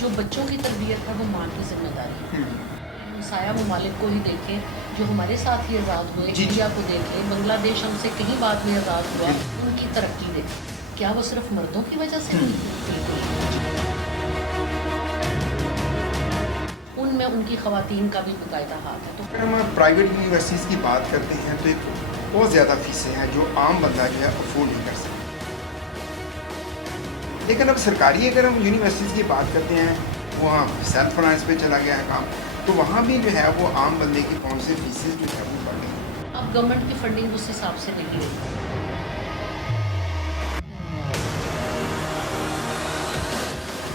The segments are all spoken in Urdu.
جو بچوں کی تربیت ہے وہ ماں کی ذمہ داری ہے۔ سایہ ممالک کو ہی دیکھیں جو ہمارے ساتھ ہی آزاد ہوئے، انڈیا کو دیکھیں، بنگلہ دیش ہم سے کہیں بعد میں آزاد ہوا، ان کی ترقی دیکھیں۔ کیا وہ صرف مردوں کی وجہ سے ہوئی؟ بالکل نہیں۔ ان میں ان کی خواتین کا بھی باقاعدہ ہاتھ ہے۔ تو اگر ہم پرائیویٹ یونیورسٹیز کی بات کرتے ہیں تو ایک بہت زیادہ فیسیں ہیں جو عام بندہ جو ہے افورڈ نہیں کر سکتا، لیکن اب سرکاری اگر ہم یونیورسٹیز کی بات کرتے ہیں وہاں سیلف فائنانس پہ چلا گیا ہے کام، تو وہاں بھی جو ہے وہ عام بندے کی کون سے فیسز جو ہے وہ بڑھ گئی ہیں۔ اب گورنمنٹ کی فنڈنگ اس حساب سے نہیں رہی۔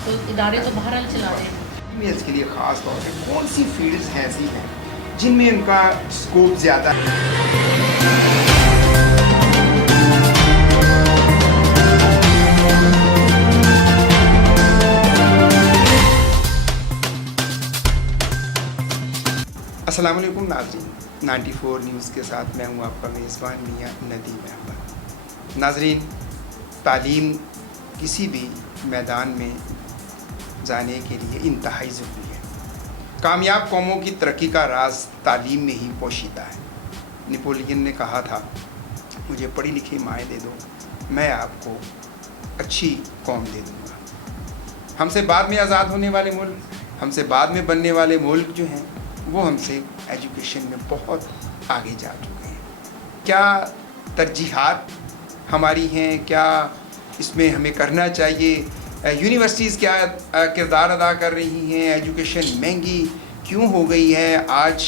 تو ادارے تو بہرحال چلا رہے ہیں۔ فیمیلز کے لیے خاص طور پہ کون سی فیلڈز ہیں ایسی ہیں جن میں ان کا اسکوپ زیادہ ہے؟ السلام علیکم ناظرین، 94 نیوز کے ساتھ میں ہوں آپ کا میزبان میاں ندیم احمد۔ ناظرین، تعلیم کسی بھی میدان میں جانے کے لیے انتہائی ضروری ہے۔ کامیاب قوموں کی ترقی کا راز تعلیم میں ہی پوشیدہ ہے۔ نپولین نے کہا تھا، مجھے پڑھی لکھی مائیں دے دو، میں آپ کو اچھی قوم دے دوں گا۔ ہم سے بعد میں آزاد ہونے والے ملک، ہم سے بعد میں بننے والے ملک جو ہیں وہ ہم سے ایجوکیشن میں بہت آگے جا چکے ہیں۔ کیا ترجیحات ہماری ہیں؟ کیا اس میں ہمیں کرنا چاہیے؟ یونیورسٹیز کیا کردار ادا کر رہی ہیں؟ ایجوکیشن مہنگی کیوں ہو گئی ہے؟ آج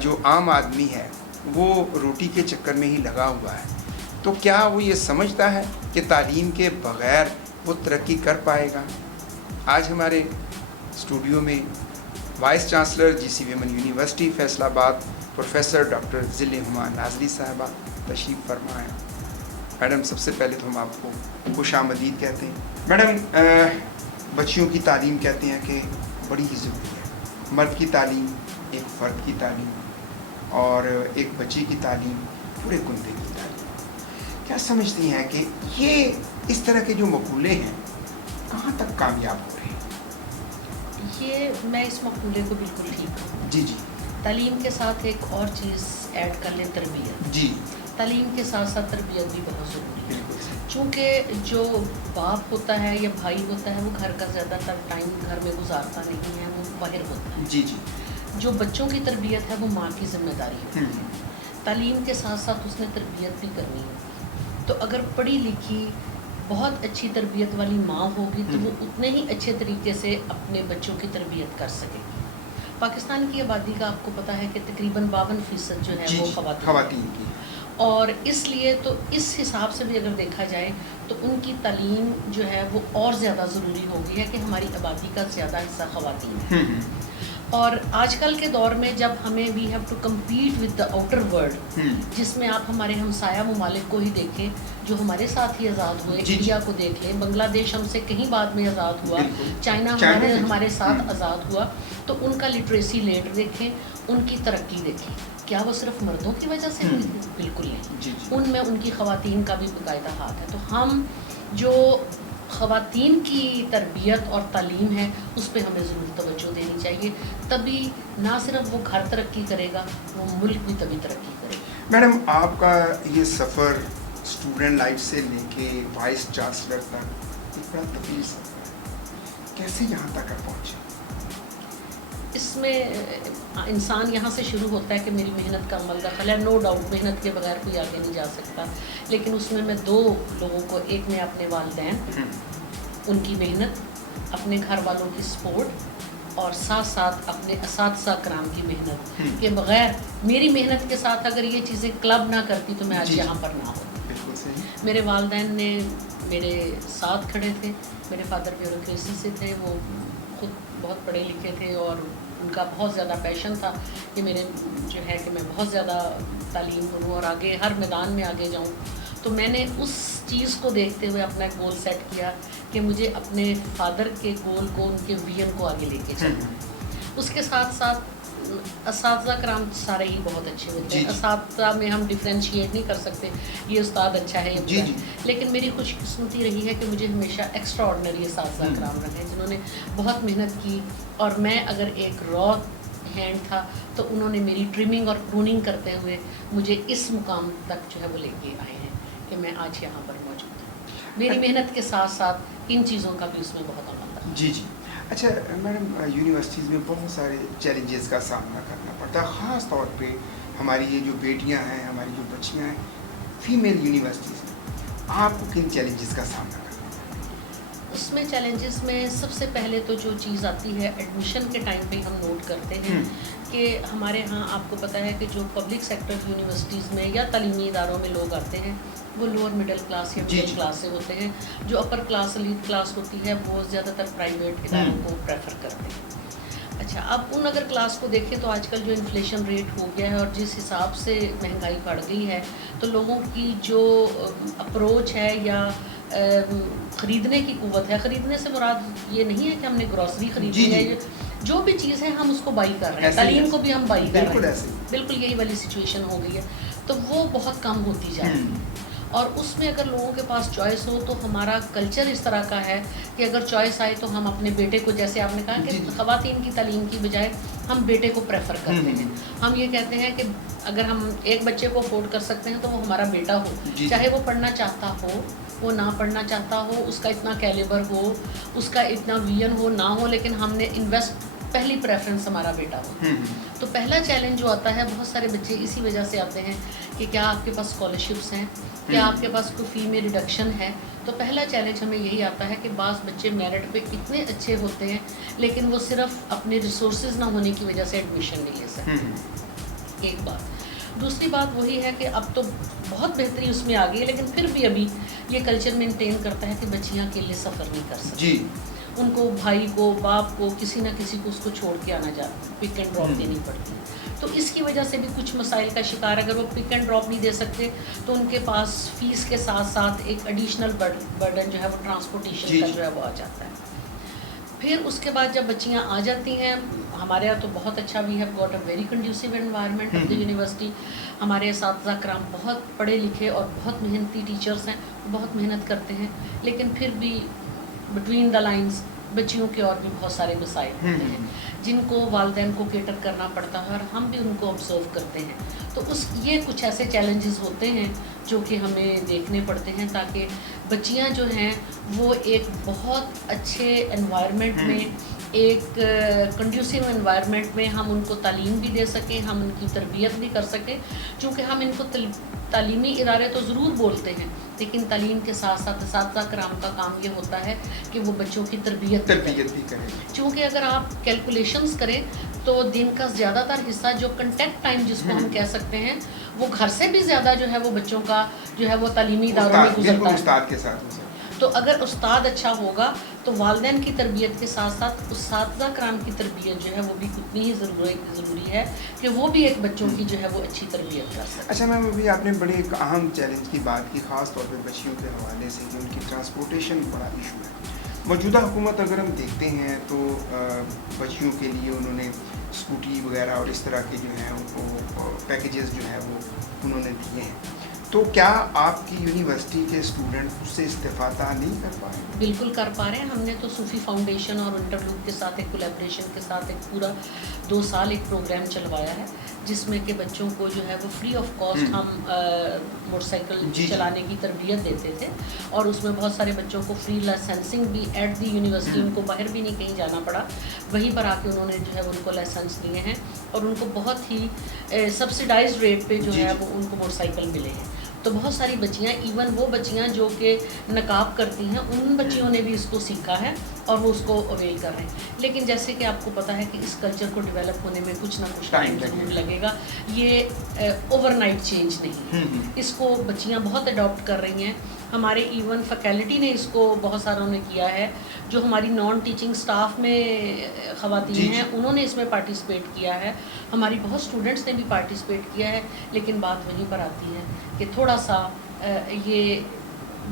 جو عام آدمی ہے وہ روٹی کے چکر میں ہی لگا ہوا ہے، تو کیا وہ یہ سمجھتا ہے کہ تعلیم کے بغیر وہ ترقی کر پائے گا؟ آج ہمارے اسٹوڈیو میں وائس چانسلر جی سی ویمن یونیورسٹی فیصل آباد پروفیسر ڈاکٹر ذل ہما ناظری صاحبہ تشریف فرما ہے۔ میڈم، سب سے پہلے تو ہم آپ کو خوش آمدید کہتے ہیں۔ میڈم، بچیوں کی تعلیم کہتے ہیں کہ بڑی ہی ضروری ہے۔ مرد کی تعلیم ایک فرد کی تعلیم اور ایک بچی کی تعلیم پورے کنبے کی تعلیم۔ کیا سمجھتی ہیں کہ یہ اس طرح کے جو مقولے ہیں کہاں تک کامیاب ہو رہے ہیں؟ یہ میں اس مقولے کو بالکل ٹھیک ہوں۔ جی جی تعلیم کے ساتھ ایک اور چیز ایڈ کر لیں، تربیت۔ جی، تعلیم کے ساتھ ساتھ تربیت بھی بہت ضروری ہے، بالکل۔ چونکہ جو باپ ہوتا ہے یا بھائی ہوتا ہے وہ گھر کا زیادہ تر ٹائم گھر میں گزارتا نہیں ہے، وہ باہر ہوتا ہے۔ جی جی، جو بچوں کی تربیت ہے وہ ماں کی ذمہ داری ہوتی ہے۔ تعلیم کے ساتھ ساتھ اس نے تربیت بھی کرنی ہوگی۔ تو اگر پڑھی لکھی بہت اچھی تربیت والی ماں ہوگی تو وہ اتنے ہی اچھے طریقے سے اپنے بچوں کی تربیت کر سکے گی۔ پاکستان کی آبادی کا آپ کو پتہ ہے کہ تقریباً 52% جو ہے وہ خواتین کی۔ اور اس لیے تو اس حساب سے بھی اگر دیکھا جائے تو ان کی تعلیم جو ہے وہ اور زیادہ ضروری ہو گئی ہے کہ ہماری آبادی کا زیادہ حصہ خواتین ہے۔ اور آج کل کے دور میں جب ہمیں we have to compete with the outer world, جس میں آپ ہمارے ہمسایہ ممالک کو ہی دیکھیں جو ہمارے ساتھ ہی آزاد ہوئے، انڈیا کو دیکھ لیں، بنگلہ دیش ہم سے کہیں بعد میں آزاد ہوا، چائنا ہمارے ساتھ آزاد ہوا، تو ان کا لٹریسی ریٹ دیکھیں، ان کی ترقی دیکھیں۔ کیا وہ صرف مردوں کی وجہ سے ہوئی تھی؟ بالکل نہیں۔ ان میں ان کی خواتین کا بھی باقاعدہ ہاتھ ہے۔ تو ہم جو خواتین کی تربیت اور تعلیم ہے اس پہ ہمیں ضرور توجہ دینی چاہیے، تبھی نہ صرف وہ گھر ترقی کرے گا، وہ ملک بھی تبھی ترقی کرے گا۔ میڈم، آپ کا یہ سفر اسٹوڈنٹ لائف سے لے کے وائس چانسلر تک ایک بڑا طویل سفر ہے، کیسے یہاں تک آپ پہنچے؟ اس میں انسان یہاں سے شروع ہوتا ہے کہ میری محنت کا عمل دخل ہے، نو ڈاؤٹ محنت کے بغیر کوئی آگے نہیں جا سکتا، لیکن اس میں دو لوگوں کو، ایک میں اپنے والدین، ان کی محنت، اپنے گھر والوں کی سپورٹ، اور ساتھ ساتھ اپنے اساتذہ کرام کی محنت کے بغیر، میری محنت کے ساتھ اگر یہ چیزیں کلب نہ کرتی تو میں آج یہاں پر نہ ہوتی۔ میرے والدین نے میرے ساتھ کھڑے تھے، میرے فادر بیوروکریسی سے تھے، وہ خود بہت پڑھے لکھے تھے اور ان کا بہت زیادہ پیشن تھا کہ میرے جو ہے کہ میں بہت زیادہ تعلیم کروں اور آگے ہر میدان میں آگے جاؤں۔ تو میں نے اس چیز کو دیکھتے ہوئے اپنا ایک گول سیٹ کیا کہ مجھے اپنے فادر کے گول کو، ان کے ویژن کو آگے لے کے چلنا ہے۔ اس کے ساتھ ساتھ اساتذہ کرام سارے ہی بہت اچھے ہوتے ہیں. اساتذہ میں ہم ڈفرینشیٹ نہیں کر سکتے یہ استاد اچھا ہے یہ برا ہے. لیکن میری خوش قسمتی رہی ہے کہ مجھے ہمیشہ ایکسٹرا آرڈنری اساتذہ کرام رہے جنہوں نے بہت محنت کی, اور میں اگر ایک را ہینڈ تھا تو انہوں نے میری ٹرمنگ اور پروننگ کرتے ہوئے مجھے اس مقام تک جو ہے وہ لے کے آئے ہیں کہ میں آج یہاں پر موجود ہوں. میری محنت کے ساتھ ساتھ ان چیزوں کا بھی اس میں بہت عمل تھا. جی. اچھا میڈم, یونیورسٹیز میں بہت سارے چیلنجز کا سامنا کرنا پڑتا ہے, خاص طور پہ ہماری یہ جو بیٹیاں ہیں, ہماری جو بچیاں ہیں فیمیل یونیورسٹیز میں, آپ کو کن چیلنجز کا سامنا کرنا پڑتا ہے؟ اس میں چیلنجز میں سب سے پہلے تو جو چیز آتی ہے ایڈمیشن کے ٹائم پہ ہم نوٹ کرتے ہیں کہ ہمارے ہاں آپ کو پتہ ہے کہ جو پبلک سیکٹر یونیورسٹیز میں یا تعلیمی اداروں میں لوگ آتے ہیں وہ لوور مڈل کلاس یا مڈل کلاس سے ہوتے ہیں. جو اپر کلاس لیڈ کلاس ہوتی ہے وہ زیادہ تر پرائیویٹ اداروں کو پریفر کرتے ہیں. اچھا, اب ان اگر کلاس کو دیکھیں تو آج کل جو انفلیشن ریٹ ہو گیا ہے اور جس حساب سے مہنگائی بڑھ گئی ہے تو لوگوں کی جو اپروچ ہے یا خریدنے کی قوت ہے, خریدنے سے مراد یہ نہیں ہے کہ ہم نے گروسری خریدی ہے, جو بھی چیز ہے ہم اس کو بائی کر رہے ہیں, تعلیم کو بھی ہم بائی کر رہے ہیں, بالکل یہی والی سچویشن ہو گئی ہے. تو وہ بہت کم ہوتی جائے گی, اور اس میں اگر لوگوں کے پاس چوائس ہو تو ہمارا کلچر اس طرح کا ہے کہ اگر چوائس آئے تو ہم اپنے بیٹے کو, جیسے آپ نے کہا کہ خواتین کی تعلیم کی بجائے ہم بیٹے کو پریفر کرتے ہیں. ہم یہ کہتے ہیں کہ اگر ہم ایک بچے کو افورڈ کر سکتے ہیں تو وہ ہمارا بیٹا ہو, چاہے وہ پڑھنا چاہتا ہو, وہ نہ پڑھنا چاہتا ہو, اس کا اتنا کیلیبر ہو, اس کا اتنا ویژن ہو نہ ہو, لیکن ہم نے انویسٹ پہلی پریفرنس ہمارا بیٹا ہو. تو پہلا چیلنج جو آتا ہے, بہت سارے بچے اسی وجہ سے آتے ہیں کہ کیا آپ کے پاس اسکالرشپس ہیں, کیا آپ کے پاس کوئی فی میں ریڈکشن ہے. تو پہلا چیلنج ہمیں یہی آتا ہے کہ بعض بچے میرٹ پہ اتنے اچھے ہوتے ہیں لیکن وہ صرف اپنے ریسورسز نہ ہونے کی وجہ سے ایڈمیشن نہیں لے سکتے. ایک بات. دوسری بات وہی ہے کہ اب تو بہت بہتری اس میں آ گئی ہے, لیکن پھر بھی ابھی یہ کلچر مینٹین کرتا ہے کہ بچیاں اکیلے سفر نہیں کر سکتی. ان کو بھائی کو, باپ کو, کسی نہ کسی کو اس کو چھوڑ کے آنا جاتا, پک اینڈ ڈراپ دینی پڑتی ہے. تو اس کی وجہ سے بھی کچھ مسائل کا شکار, اگر وہ پک اینڈ ڈراپ نہیں دے سکتے تو ان کے پاس فیس کے ساتھ ساتھ ایک ایڈیشنل برڈن جو ہے وہ ٹرانسپورٹیشن کا جو ہے وہ آ جاتا ہے. پھر اس کے بعد جب بچیاں آ جاتی ہیں, ہمارے یہاں تو بہت اچھا, we have got a very conducive environment of the university. ہمارے اساتذہ کرام بہت پڑھے لکھے اور بہت محنتی ٹیچرس ہیں, بہت محنت کرتے ہیں, لیکن پھر بھی بٹوین دا لائنز بچیوں کے اور بھی بہت سارے مسائل ہوتے ہیں جن کو والدین کو کیٹر کرنا پڑتا ہے, اور ہم بھی ان کو آبزرو کرتے ہیں. تو یہ کچھ ایسے چیلنجز ہوتے ہیں جو کہ ہمیں دیکھنے پڑتے ہیں تاکہ بچیاں جو ہیں وہ ایک بہت اچھے انوائرمنٹ میں, ایک کنڈیوسیو انوائرمنٹ میں ہم ان کو تعلیم بھی دے سکیں, ہم ان کی تربیت بھی کر سکیں. چونکہ ہم ان کو تعلیمی ادارے تو ضرور بولتے ہیں, لیکن تعلیم کے ساتھ ساتھ اساتذہ کرام کا کام یہ ہوتا ہے کہ وہ بچوں کی تربیت بھی کریں. چونکہ اگر آپ کیلکولیشنز کریں تو دن کا زیادہ تر حصہ جو کنٹیکٹ ٹائم جس کو ہم کہہ سکتے ہیں, وہ گھر سے بھی زیادہ جو ہے وہ بچوں کا جو ہے وہ تعلیمی اداروں میں گزرتا ہے استاد کے ساتھ. تو اگر استاد اچھا ہوگا تو والدین کی تربیت کے ساتھ ساتھ اساتذہ کرام کی تربیت جو ہے وہ بھی اتنی ہی ضروری ہے کہ وہ بھی ایک بچوں کی جو ہے وہ اچھی تربیت کر سکے. اچھا میم, ابھی آپ نے بڑے ایک اہم چیلنج کی بات کی, خاص طور پہ بچیوں کے حوالے سے کہ ان کی ٹرانسپورٹیشن بڑا ایشو ہے. موجودہ حکومت اگر ہم دیکھتے ہیں تو بچیوں کے لیے انہوں نے اسکوٹی وغیرہ اور اس طرح کے جو ہیں وہ پیکیجز جو ہیں وہ انہوں نے دیے ہیں. تو کیا آپ کی یونیورسٹی کے اسٹوڈنٹ اس سے استفادہ نہیں کر پا رہے ہیں؟ بالکل کر پا رہے ہیں. ہم نے تو صوفی فاؤنڈیشن اور انٹرلوک کے ساتھ ایک کولیبریشن کے ساتھ ایک پورا 2 سال ایک پروگرام چلوایا ہے جس میں کہ بچوں کو جو ہے وہ فری آف کاسٹ ہم موٹر سائیکل چلانے کی تربیت دیتے تھے, اور اس میں بہت سارے بچوں کو فری لائسنسنگ بھی ایٹ دی یونیورسٹی, ان کو باہر بھی نہیں کہیں جانا پڑا, وہیں پر آ کے انہوں نے جو ہے ان کو لائسنس دیے ہیں, اور ان کو بہت ہی سبسڈائزڈ ریٹ پہ جو ہے وہ ان کو موٹر سائیکل ملے ہیں. تو بہت ساری بچیاں, ایون وہ بچیاں جو کہ نقاب کرتی ہیں, ان بچیوں نے بھی اس کو سیکھا ہے اور وہ اس کو اویل کر رہے ہیں. لیکن جیسے کہ آپ کو پتہ ہے کہ اس کلچر کو ڈیولپ ہونے میں کچھ نہ کچھ ٹائم ضرور لگے گا, یہ اوور نائٹ چینج نہیں. اس کو بچیاں بہت اڈاپٹ کر رہی ہیں. ہمارے ایون فیکلٹی نے اس کو بہت ساروں نے کیا ہے, جو ہماری نان ٹیچنگ سٹاف میں خواتین ہیں انہوں نے اس میں پارٹیسپیٹ کیا ہے, ہماری بہت اسٹوڈنٹس نے بھی پارٹیسپیٹ کیا ہے. لیکن بات وہیں پر آتی ہے کہ تھوڑا سا یہ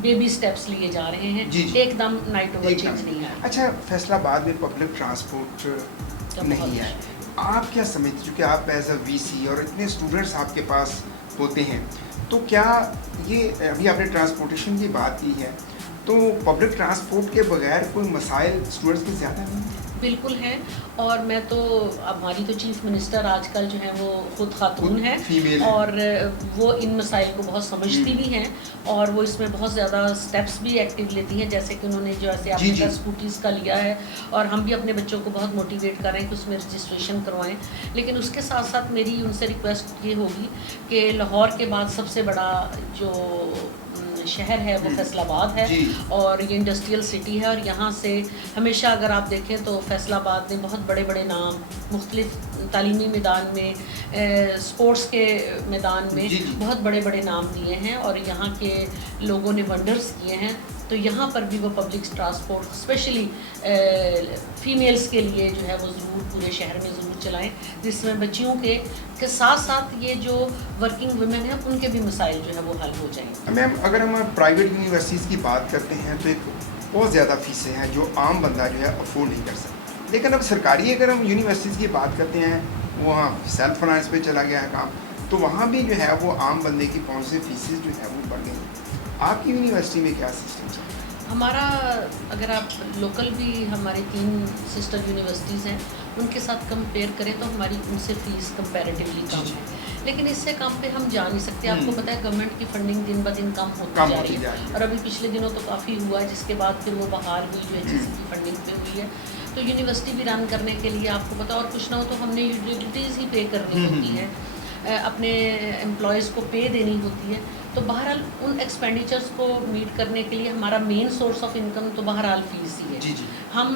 بیبی سٹیپس لیے جا رہے ہیں, ایک دم نائٹ اوور چینج نہیں ہے. اچھا, فیصل آباد میں پبلک ٹرانسپورٹ کا نہیں آئے. آپ کیا سمجھتے, چونکہ آپ ایز اے وی سی اور اتنے اسٹوڈنٹس آپ کے پاس ہوتے ہیں, تو کیا یہ ابھی آپ نے ٹرانسپورٹیشن کی بات کی ہے, تو پبلک ٹرانسپورٹ کے بغیر کوئی مسائل اسٹوڈنٹس کے زیادہ نہیں ہیں؟ بالکل ہیں, اور میں تو ہماری تو چیف منسٹر آج کل جو ہے وہ خود خاتون ہیں, اور وہ ان مسائل کو بہت سمجھتی بھی ہیں, اور وہ اس میں بہت زیادہ اسٹیپس بھی ایکٹیو لیتی ہیں, جیسے کہ انہوں نے جو ایسے آپ نے اسکوٹیز کا لیا ہے, اور ہم بھی اپنے بچوں کو بہت موٹیویٹ کر رہے ہیں کہ اس میں رجسٹریشن کروائیں. لیکن اس کے ساتھ ساتھ میری ان سے ریکویسٹ یہ ہوگی کہ لاہور کے بعد سب سے بڑا جو شہر ہے وہ فیصل آباد ہے, اور یہ انڈسٹریل سٹی ہے, اور یہاں سے ہمیشہ اگر آپ دیکھیں تو فیصل آباد نے بہت بڑے بڑے نام مختلف تعلیمی میدان میں, اسپورٹس کے میدان میں بہت بڑے بڑے نام دیے ہیں, اور یہاں کے لوگوں نے ونڈرز کیے ہیں. تو یہاں پر بھی وہ پبلک ٹرانسپورٹ اسپیشلی فیمیلس کے لیے جو ہے وہ ضرور پورے شہر میں ضرور چلائیں, جس میں بچیوں کے ساتھ ساتھ یہ جو ورکنگ ویمن ہیں ان کے بھی مسائل جو ہے وہ حل ہو جائیں. میم اگر ہم پرائیویٹ یونیورسٹیز کی بات کرتے ہیں تو ایک بہت زیادہ فیسیں ہیں جو عام بندہ جو ہے افورڈ نہیں کر سکتا, لیکن اب سرکاری اگر ہم یونیورسٹیز کی بات کرتے ہیں وہاں سیلف فائنانس پہ چلا گیا ہے کام, تو وہاں بھی جو ہے وہ عام بندے کی پہنچ سے فیسز جو ہے وہ بڑھ گئی. آپ کی یونیورسٹی میں کیا سسٹم ہے؟ ہمارا اگر آپ لوکل بھی ہمارے 3 سسٹر یونیورسٹیز ہیں ان کے ساتھ کمپیئر کریں تو ہماری ان سے فیس کمپیریٹیولی کم ہے, لیکن اس سے کم پہ ہم جا نہیں سکتے. آپ کو پتہ ہے گورنمنٹ کی فنڈنگ دن بدن کم ہوتی جا رہی ہے, اور ابھی پچھلے دنوں تو کافی ہوا ہے, جس کے بعد پھر وہ بحال ہوئی جو ہے جس کی فنڈنگ پہ ہوئی ہے. تو یونیورسٹی بھی رن کرنے کے لیے آپ کو پتہ, اور کچھ نہ ہو تو ہم نے یوٹیلیٹیز ہی پے کرنی ہوتی ہے, اپنے امپلائیز کو پے دینی ہوتی ہے. تو بہرحال ان ایکسپینڈیچرز کو میٹ کرنے کے لیے ہمارا مین سورس آف انکم تو بہرحال فیس ہی ہے. ہم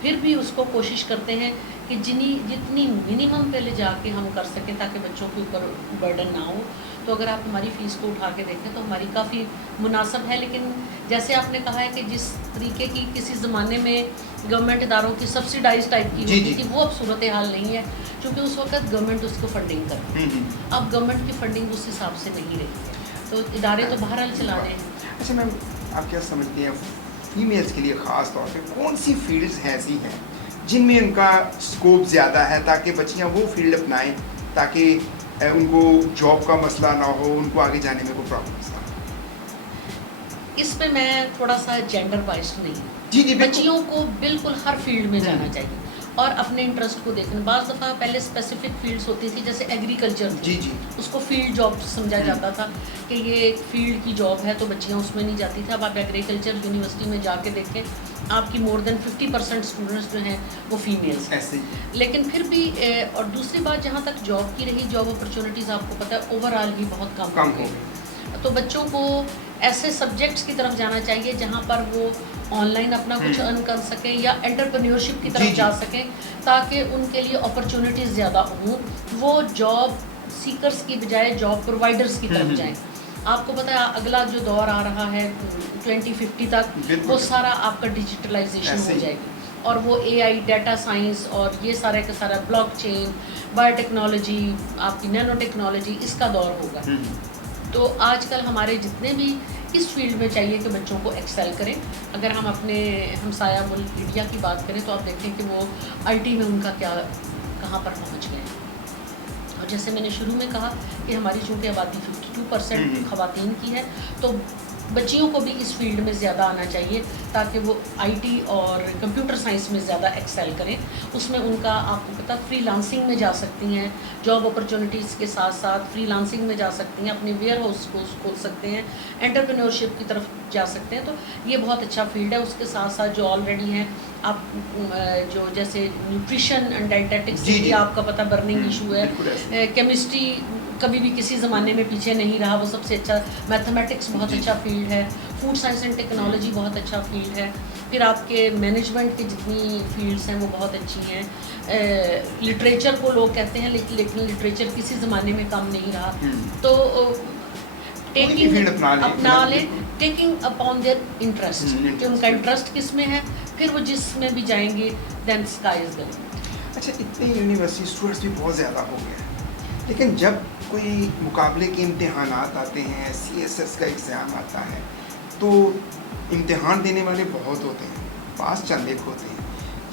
پھر بھی اس کو کوشش کرتے ہیں کہ جتنی منیمم پہ لے جا کے ہم کر سکیں تاکہ بچوں کے اوپر برڈن نہ ہو. تو اگر آپ ہماری فیس کو اٹھا کے دیکھیں تو ہماری کافی مناسب ہے, لیکن جیسے آپ نے کہا ہے کہ جس طریقے کی کسی زمانے میں گورنمنٹ اداروں کی سبسیڈائز ٹائپ کی ہوتی تھی وہ اب صورتحال نہیں ہے, کیونکہ اس وقت گورنمنٹ اس کو فنڈنگ کرتی ہے. اب گورنمنٹ کی فنڈنگ اس حساب سے نہیں رہی ہے, تو ادارے تو بہرحال چلانے ہیں. اچھا میم, آپ کیا سمجھتے ہیں فیمیلس کے لیے خاص طور پہ کون سی فیلڈز ایسی ہیں جن میں ان کا اسکوپ زیادہ ہے تاکہ بچیاں وہ فیلڈ اپنائیں تاکہ ان کو جاب کا مسئلہ نہ ہو, ان کو آگے جانے میں کوئی پرابلمس نہ ہو؟ اس پہ میں تھوڑا سا جینڈر بائسڈ نہیں ہوں. بچیوں کو بالکل ہر فیلڈ میں جانا چاہیے اور اپنے انٹرسٹ کو دیکھنا. بعض دفعہ پہلے اسپیسیفک فیلڈس ہوتی تھی, جیسے ایگریکلچر تھی, اس کو فیلڈ جاب سمجھا جاتا تھا کہ یہ ایک فیلڈ کی جاب ہے تو بچیاں اس میں نہیں جاتی تھی. اب آپ ایگریکلچر یونیورسٹی میں جا کے دیکھیں, آپ کی مور دین 50% اسٹوڈنٹس جو ہیں وہ فیمیلس ہیں. لیکن پھر بھی, اور دوسری بات جہاں تک جاب کی رہی, جاب اپرچونیٹیز آپ کو پتہ ہے اوور آل ہی بہت کم ہو گئی. تو بچوں کو ایسے سبجیکٹس کی طرف جانا چاہیے جہاں پر وہ آن لائن اپنا کچھ ارن کر سکیں یا انٹرپرینیورشپ کی طرف جا سکیں, تاکہ ان کے لیے اپرچونیٹیز زیادہ ہوں. وہ جاب سیکرز کی بجائے جاب پرووائڈرز کی طرف جائیں. آپ کو پتہ ہے اگلا جو دور آ رہا ہے 2050 تک, وہ سارا آپ کا ڈیجیٹلائزیشن ہو جائے گی, اور وہ اے آئی, ڈیٹا سائنس اور یہ سارے کا سارا بلاک چین, بایو ٹیکنالوجی, آپ کی نینو ٹیکنالوجی, اس کا دور ہوگا. تو آج کل ہمارے جتنے بھی اس فیلڈ میں چاہیے کہ بچوں کو ایکسیل کریں. اگر ہم اپنے ہمسایہ ملک انڈیا کی بات کریں تو آپ دیکھیں کہ وہ آئی ٹی میں ان کا کہاں پر پہنچ گئے ہیں. اور جیسے میں نے شروع میں کہا کہ ہماری چونکہ آبادی 52% خواتین کی ہے, تو بچیوں کو بھی اس فیلڈ میں زیادہ آنا چاہیے تاکہ وہ آئی ٹی اور کمپیوٹر سائنس میں زیادہ ایکسیل کریں. اس میں ان کا آپ کو پتہ فری لانسنگ میں جا سکتی ہیں, جاب اپرچونیٹیز کے ساتھ ساتھ فری لانسنگ میں جا سکتی ہیں, اپنے ویئر ہاؤس کو کھول سکتے ہیں, انٹرپرینیورشپ کی طرف جا سکتے ہیں. تو یہ بہت اچھا فیلڈ ہے. اس کے ساتھ ساتھ جو آلریڈی ہیں آپ جو جیسے نیوٹریشن اینڈ ڈائٹیٹکس بھی آپ کا پتہ برننگ ایشو ہے. کیمسٹری کبھی بھی کسی زمانے میں پیچھے نہیں رہا, وہ سب سے اچھا. میتھمیٹکس بہت اچھا فیلڈ ہے. فوڈ سائنس اینڈ ٹیکنالوجی بہت اچھا فیلڈ ہے. پھر آپ کے مینجمنٹ کی جتنی فیلڈس ہیں وہ بہت اچھی ہیں. لٹریچر کو لوگ کہتے ہیں لیکن لٹریچر کسی زمانے میں کم نہیں رہا. تو اپنا لیں, ٹیکنگ اپون دیئر انٹرسٹ, کہ ان کا انٹرسٹ کس میں ہے, پھر وہ جس میں بھی جائیں گے دین اسکائی از دا لمٹ. اچھا, اتنے یونیورسٹی اسٹوڈنٹس بھی بہت زیادہ ہو گئے ہیں, لیکن جب کوئی مقابلے کے امتحانات آتے ہیں, CSS کا ایگزام آتا ہے, تو امتحان دینے والے بہت ہوتے ہیں, پاس چند ایک ہوتے ہیں.